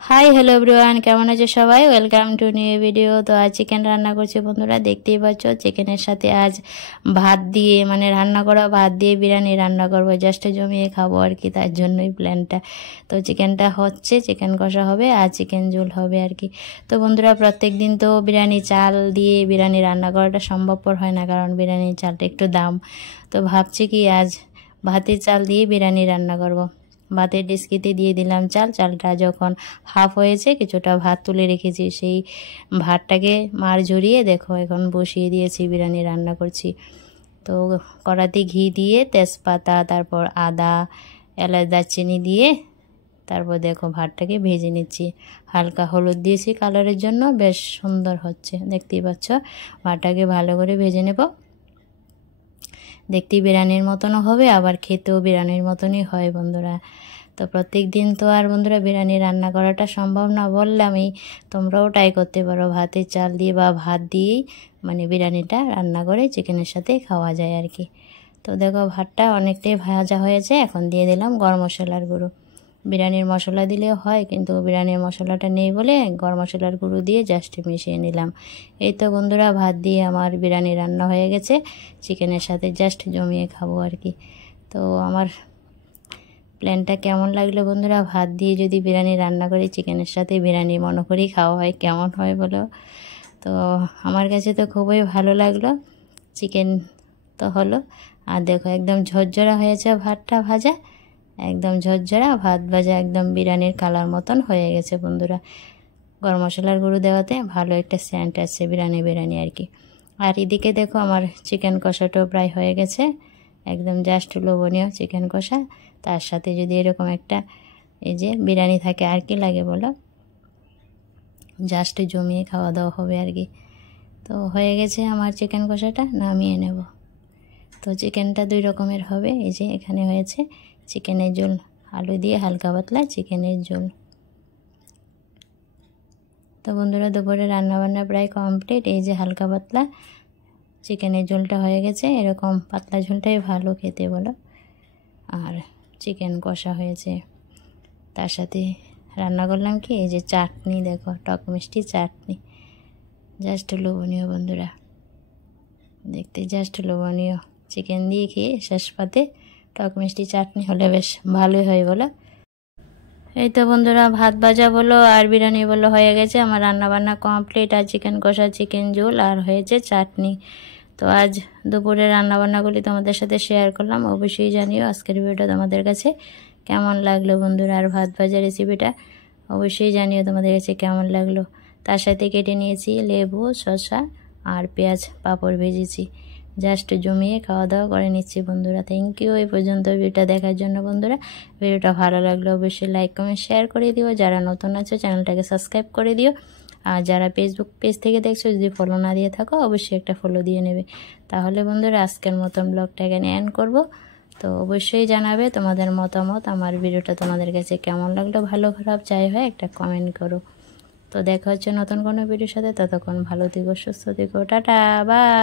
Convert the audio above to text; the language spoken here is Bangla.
হাই হ্যালো এভরিওয়ান, কেমন আছে সবাই? Welcome to new video. তো আজ চিকেন রান্না করছি বন্ধুরা, দেখতেই পাচ্ছ। চিকেনের সাথে আজ ভাত দিয়ে মানে রান্না করা ভাত দিয়ে বিরিয়ানি রান্না করবো, জাস্ট জমিয়ে খাবো আর কি, তার জন্যই প্ল্যানটা। তো চিকেনটা হচ্ছে, চিকেন কষা হবে আর চিকেন ঝোল হবে আর কি। তো বন্ধুরা, প্রত্যেক দিন তো বিরিয়ানি চাল দিয়ে বিরিয়ানি রান্না করাটা সম্ভবপর হয় না, কারণ বিরিয়ানির চালটা একটু দাম। তো ভাবছি কি আজ ভাতের চাল দিয়ে বিরিয়ানি রান্না করব। ভাতের ডিস্কিতে দিয়ে দিলাম চালটা যখন হাফ হয়েছে কিছুটা ভাত তুলে রেখেছি, সেই ভাতটাকে মার ঝরিয়ে দেখো এখন বসিয়ে দিয়েছি, বিরিয়ানি রান্না করছি। তো কড়াতে ঘি দিয়ে তেজপাতা, তারপর আদা, এলাচ, দারচিনি দিয়ে তারপর দেখো ভাতটাকে ভেজে নিচ্ছি। হালকা হলুদ দিয়েছি কালারের জন্য, বেশ সুন্দর হচ্ছে, দেখতেই পাচ্ছ। ভাতটাকে ভালো করে ভেজে নেব। দেখতে বিরিয়ানির মতনও হবে, আবার খেতেও বিরিয়ানির মতনই হয় বন্ধুরা। তো প্রত্যেক দিন তো আর বন্ধুরা বিরিয়ানি রান্না করাটা সম্ভব না, বললামই। তোমরাও ট্রাই করতে পারো, ভাতের চাল দিয়ে বা ভাত দিয়েই মানে বিরিয়ানিটা রান্না করে চিকেনের সাথে খাওয়া যায় আর কি। তো দেখো ভাতটা অনেকটাই ভাজা হয়েছে, এখন দিয়ে দিলাম গরম মশলার গুঁড়ো। বিরিয়ানির মশলা দিলেও হয়, কিন্তু বিরিয়ানির মশলাটা নেই বলে গরম মশলার গুঁড়ো দিয়ে জাস্ট মিশিয়ে নিলাম। এই তো বন্ধুরা, ভাত দিয়ে আমার বিরিয়ানি রান্না হয়ে গেছে, চিকেনের সাথে জাস্ট জমিয়ে খাবো আর কি। তো আমার প্ল্যানটা কেমন লাগলো বন্ধুরা? ভাত দিয়ে যদি বিরিয়ানি রান্না করি, চিকেনের সাথে বিরিয়ানি মনে করেই খাওয়া হয়, কেমন হয় বলো? তো আমার কাছে তো খুবই ভালো লাগলো। চিকেন তো হলো, আর দেখো একদম ঝরঝরা হয়েছে ভাতটা ভাজা, একদম ঝরঝরা ভাত ভাজা, একদম বিরিয়ানির কালার মতন হয়ে গেছে বন্ধুরা। গরম মশলার গুঁড়ো দেওয়াতে ভালো একটা সেন্ট আসছে, বিরিয়ানি আর কি। আর এদিকে দেখো আমার চিকেন কষাটাও প্রায় হয়ে গেছে, একদম জাস্ট লোভনীয় চিকেন কষা। তার সাথে যদি এরকম একটা এই যে বিরিয়ানি থাকে, আর কি লাগে বলো? জাস্ট জমিয়ে খাওয়া দাওয়া হবে আর কি। তো হয়ে গেছে আমার চিকেন কষাটা, নামিয়ে নেব। তো চিকেনটা দুই রকমের হবে, এই যে এখানে হয়েছে চিকেনের ঝোল, আলু দিয়ে হালকা পাতলা চিকেনের ঝোল। তো বন্ধুরা, দুপুরে রান্নাবান্না প্রায় কমপ্লিট। এই যে হালকা পাতলা চিকেনের ঝোলটা হয়ে গেছে, এরকম পাতলা ঝোলটাই ভালো খেতে বলো। আর চিকেন কষা হয়েছে, তার সাথে রান্না করলাম কি এই যে চাটনি, দেখো টক মিষ্টি চাটনি, জাস্ট লোভনীয় বন্ধুরা, দেখতে জাস্ট লোভনীয়। চিকেন দিয়ে খেয়ে শেষ পাতে টক মিষ্টি চাটনি হলে বেশ ভালোই হয় বলো। এই তো বন্ধুরা, ভাত ভাজা বলো আর বিরিয়ানি বলো হয়ে গেছে, আমার রান্না বান্না কমপ্লিট। আর চিকেন কষা, চিকেন ঝোল আর হয়েছে চাটনি। তো আজ দুপুরে রান্নাবান্নাগুলি তোমাদের সাথে শেয়ার করলাম। অবশ্যই জানিও আজকের ভিডিওটা তোমাদের কাছে কেমন লাগলো বন্ধুরা। আর ভাত ভাজা রেসিপিটা অবশ্যই জানিও তোমাদের কাছে কেমন লাগলো। তার সাথে কেটে নিয়েছি লেবু, শসা আর পেঁয়াজ, পাঁপড় ভেজেছি, জাস্ট জমিয়ে খাওয়া দাওয়া করে নিচ্ছি বন্ধুরা। থ্যাংক ইউ এই পর্যন্ত ভিডিওটা দেখার জন্য বন্ধুরা। ভিডিওটা ভালো লাগলে অবশ্যই লাইক, কমেন্ট, শেয়ার করে দিও। যারা নতুন আছো চ্যানেলটাকে সাবস্ক্রাইব করে দিও। আর যারা ফেসবুক পেজ থেকে দেখছো, যদি ফলো না দিয়ে থাকো অবশ্যই একটা ফলো দিয়ে নেবে। তাহলে বন্ধুরা আজকের মতন ব্লগটা এখানে এন্ড করবো। তো অবশ্যই জানাবে তোমাদের মতামত, আমার ভিডিওটা তোমাদের কাছে কেমন লাগলো, ভালো খারাপ যাই হয় একটা কমেন্ট করো। তো দেখা হচ্ছে নতুন কোনো ভিডিওর সাথে, ততক্ষণ ভালো থেকো, সুস্থ থেকো, টাটা বাই।